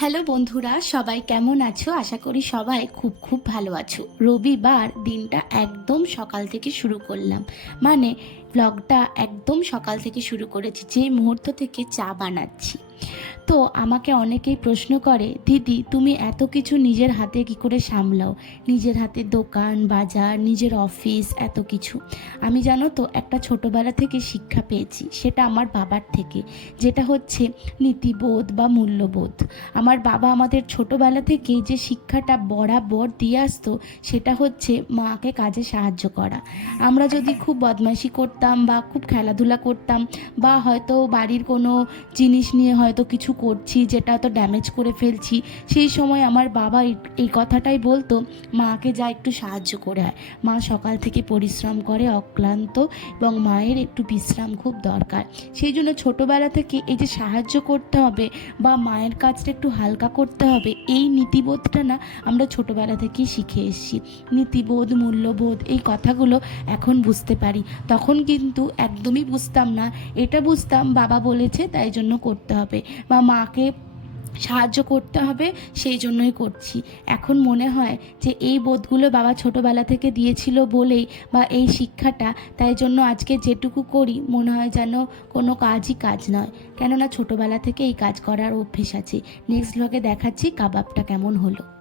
Hello বন্ধুরা, সবাই কেমন আছো? আশা করি সবাই খুব খুব ভালো আছো। রবিবার দিনটা একদম সকাল থেকে শুরু করলাম, মানে ব্লগটা একদম সকাল থেকে শুরু করেছি, যে মুহূর্ত থেকে চা বানাচ্ছি। তো আমাকে অনেকেই প্রশ্ন করে, দিদি তুমি এত কিছু নিজের হাতে কি করে সামলাও? নিজের হাতে দোকান বাজার, নিজের অফিস, এত কিছু। আমি জানো তো, একটা ছোটোবেলা থেকে শিক্ষা পেয়েছি, সেটা আমার বাবার থেকে, যেটা হচ্ছে নীতিবোধ বা মূল্যবোধ। আমার বাবা আমাদের ছোটোবেলা থেকে যে শিক্ষাটা বরাবর দিয়ে আসতো, সেটা হচ্ছে মাকে কাজে সাহায্য করা। আমরা যদি খুব বদমাইশি করতাম বা খুব খেলাধুলা করতাম, বা হয়তো বাড়ির কোনো জিনিস নিয়ে হয়তো কিছু করছি যেটা তো ড্যামেজ করে ফেলছি, সেই সময় আমার বাবা এই কথাটাই বলতো, মাকে যা একটু সাহায্য করে আয়। মা সকাল থেকে পরিশ্রম করে অক্লান্ত, এবং মায়ের একটু বিশ্রাম খুব দরকার। সেই জন্য ছোটোবেলা থেকে এই যে সাহায্য করতে হবে বা মায়ের কাজটা একটু হালকা করতে হবে, এই নীতিবোধটা না আমরা ছোটোবেলা থেকেই শিখে এসেছি। নীতিবোধ, মূল্যবোধ, এই কথাগুলো এখন বুঝতে পারি। তখন কিন্তু একদমই বুঝতাম না। এটা বুঝতাম বাবা বলেছে তাই জন্য করতে হবে, বা মাকে সাহায্য করতে হবে সেই জন্যই করছি। এখন মনে হয় যে এই বোধগুলো বাবা ছোটোবেলা থেকে দিয়েছিল বলেই, বা এই শিক্ষাটা, তাই জন্য আজকে যেটুকু করি মনে হয় যেন কোনো কাজই কাজ নয়, কেননা ছোটোবেলা থেকে এই কাজ করার অভ্যেস আছে। নেক্সট ব্লগে দেখাচ্ছি কাবাবটা কেমন হলো।